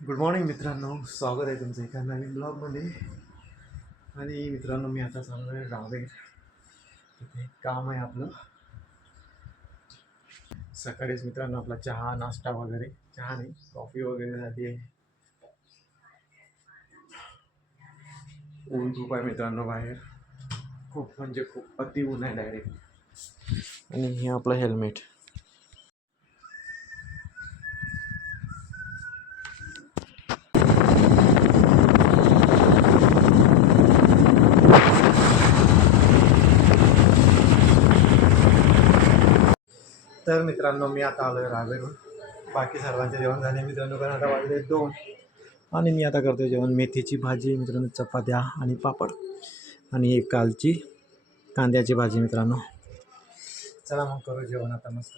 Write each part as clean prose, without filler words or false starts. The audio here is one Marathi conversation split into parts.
गुड मॉर्निंग मित्रांनो, स्वागत आहे तुमचं एका नवीन ब्लॉगमध्ये. आणि मित्रांनो, मी आता चाललो आहे रावेर. तिथे काम आहे आपलं. सकाळीच मित्रांनो आपला चहा नाश्ता वगैरे, चहा नाही कॉफी वगैरे झाली आहे. ऊन खूप आहे मित्रांनो बाहेर, खूप म्हणजे खूप अति ऊन आहे डायरेक्ट. आणि हे आपलं हेल्मेट. तर मित्रांनो, मी आता आलो आहे रावेरून. बाकी सर्वांचे जेवण झाले मित्रांनो, कारण आता वाजले 2. आणि मी आता करतो जेवण. मेथीची भाजी मित्रांनो, चपात्या आणि पापड, आणि एक कालची कांद्याची भाजी मित्रांनो. चला मग करू जेवण आता मस्त.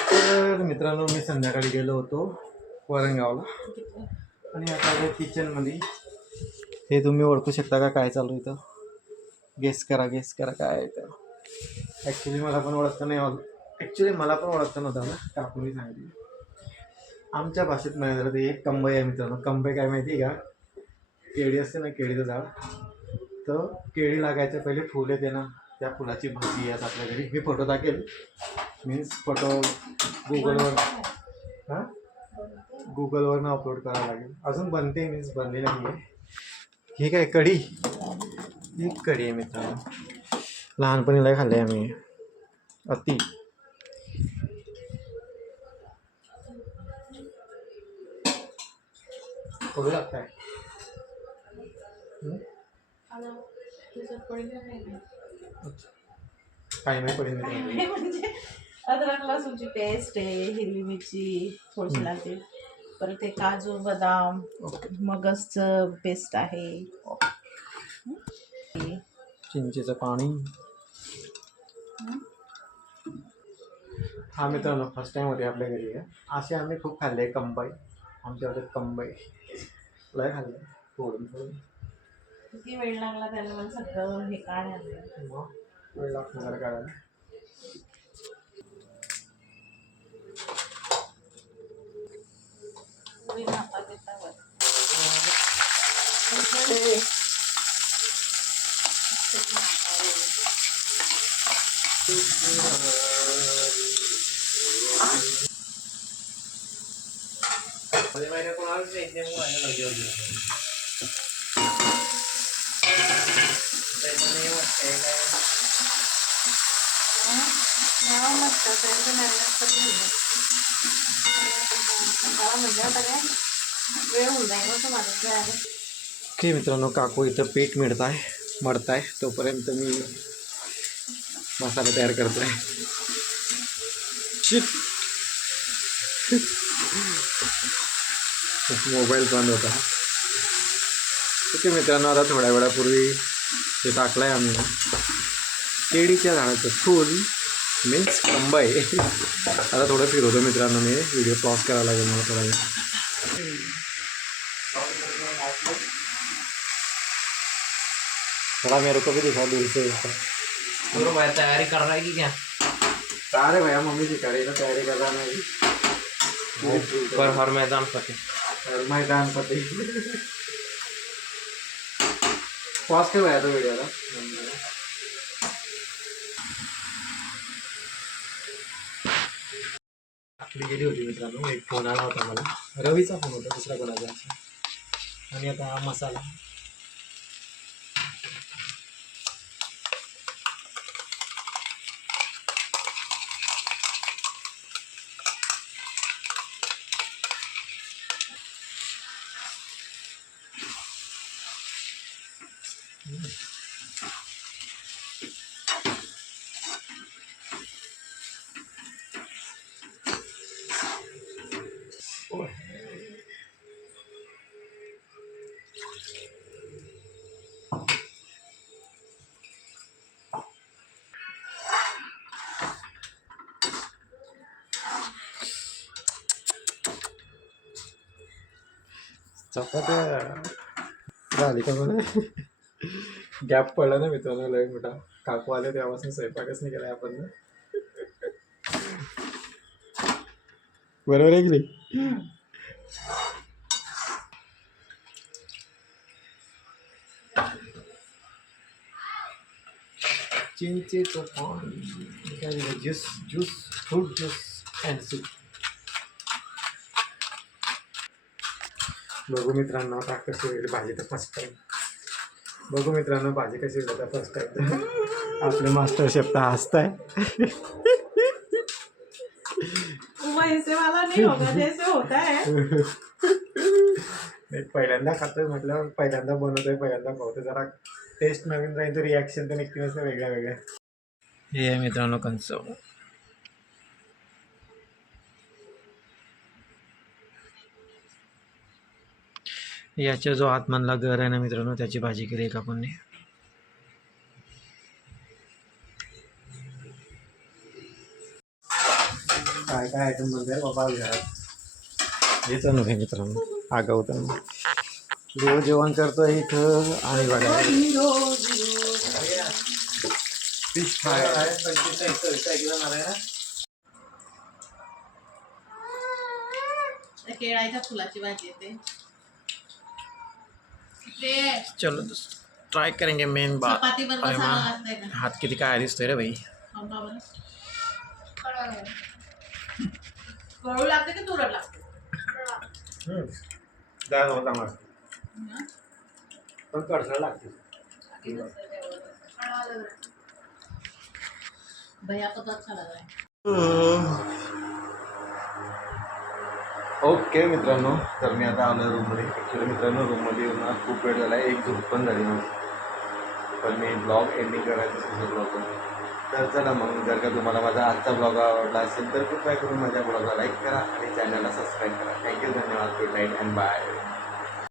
तर मित्रांनो, मी संध्याकाळी गेलो होतो वरणगावला. आणि आता किचनमध्ये हे तुम्ही ओळखू शकता का, काय चालू इथं? गेस करा काय आहे तर. ॲक्च्युली मला पण ओळखतं नव्हतं ना, काकूनी सांगितली. आमच्या भाषेत म्हणायला ते एक कंबई आहे मित्रांनो. कंबई काय माहिती आहे का? केळी असते ना, केळीचं झाड. तर केळी लागायच्या पहिले फुल येते ना, त्या फुलाची भाजी आहे आपल्या घरी. मी फोटो टाकेल, मीन्स फोटो गुगलवरनं अपलोड करावं लागेल. अजून बनते, मीन्स बनली नाही आहे. ही काय कढी? ही कढी आहे मित्रांनो. लहानपणी लय खाल्ली आम्ही, अति. करू लागताय काही नाही पडेल म्हणजे अद्रक लसूणची पेस्ट आहे, हिरवी मिरची थोडीशी लागते, परत ते काजू बदाम मगजचं पेस्ट आहे, चिंचेचं पाणी. हा मित्रांनो, फर्स्ट टाइम होते आपल्या घरी. असे आम्ही खूप खाल्ले कंबाई. आमच्याकडे कंबाई लय खाल्ले, थोडून किती वेळ लागला त्याला मला सगळं हे काढायला. मग वेळ लागतो जरा काढायला. ओके मित्रांनो, काकू इथं पीठ मळताय. तोपर्यंत मी मसाला तयार करतोय. मोबाईल बंद होता. ओके मित्रांनो, आता थोड्या वेळापूर्वी हे टाकलं आहे आम्ही केळीच्या झाडाचं फूल, मीन्स कंबाई. आता थोडं फिरवतो मित्रांनो. मी व्हिडिओ पॉज करायला लागेल मला थोडा वेळ. थोड़ा मेरे को भी दिखा दूर से. तो भाई तैयारी कर रहा है कि क्या? अरे भैया, मम्मी सिखा रही है ना, तैयारी कर रहा है. पर हर मैदान फतेह. मैदान पते पॉज के भैया तो व्हिडिओला. आपली गेली होती मित्रांनो. एक फोन आला होता मला, रवीचा फोन होता, दुसरा कोणाचा. आणि आता हा मसाला. चपात्या झाली का मला गॅप पडला ना मित्रांनो लय मोठा. काकू आले तेव्हापासून स्वयंपाकच नाही केला आपण. बरोबर आहे की नाही? चिंचेचं पाणी, juice juice fruit juice and soup. बघू मित्रांनो आता कशी वेगळी भाजी तर फर्स्ट टाईम. बघू मित्रांनो भाजी कशी वेगळी फर्स्ट टाईम. आपले मास्टर शेफ तर हसताय. वैसे वाला नहीं होगा जैसे होता है. पहिल्यांदा खातोय म्हटलं पहिल्यांदा बनवतोय पहिल्यांदा खावतोय जरा टेस्ट नवीन राहील तर रिॲक्शन तर निघतीलच वेगळ्या वेगळ्या. हे आहे मित्रांनो कंच. याच्या जो आतमधला घर आहे ना मित्रांनो त्याची भाजी केली एक आपण. काय काय आयटम बनते बाबा घरात येतं नव्हे मित्रांनो आगावतं. देव जेवण करतोय इथं आणि बघा फिश फ्राय केळाच्या फुलाची भाजी येते. चलो ट्राय करेंगे मेन बात. चपाती बरोबर अरे चांगलं मा लागतंय का? हात किती काय दिसतोय रे भाई. कडू लागते की तुरट लागते? डाळ होता मस्त पण कडसळ लागते. भैया को तो अच्छा लग रहा है. ओके मित्रांनो तर मी आता आलो रूममध्ये. ॲक्च्युली मित्रांनो रूममध्ये येऊन ना खूप वेळ झाला. एक झोप पण झाली माझी पण मी ब्लॉग एंडिंग करायचं सुचवलं होतं. तर चला मग जर का तुम्हाला माझा आजचा ब्लॉग आवडला असेल तर कृपया करून माझ्या ब्लॉगला लाईक करा आणि चॅनलला सबस्क्राईब करा. थँक्यू धन्यवाद. Good night and bye.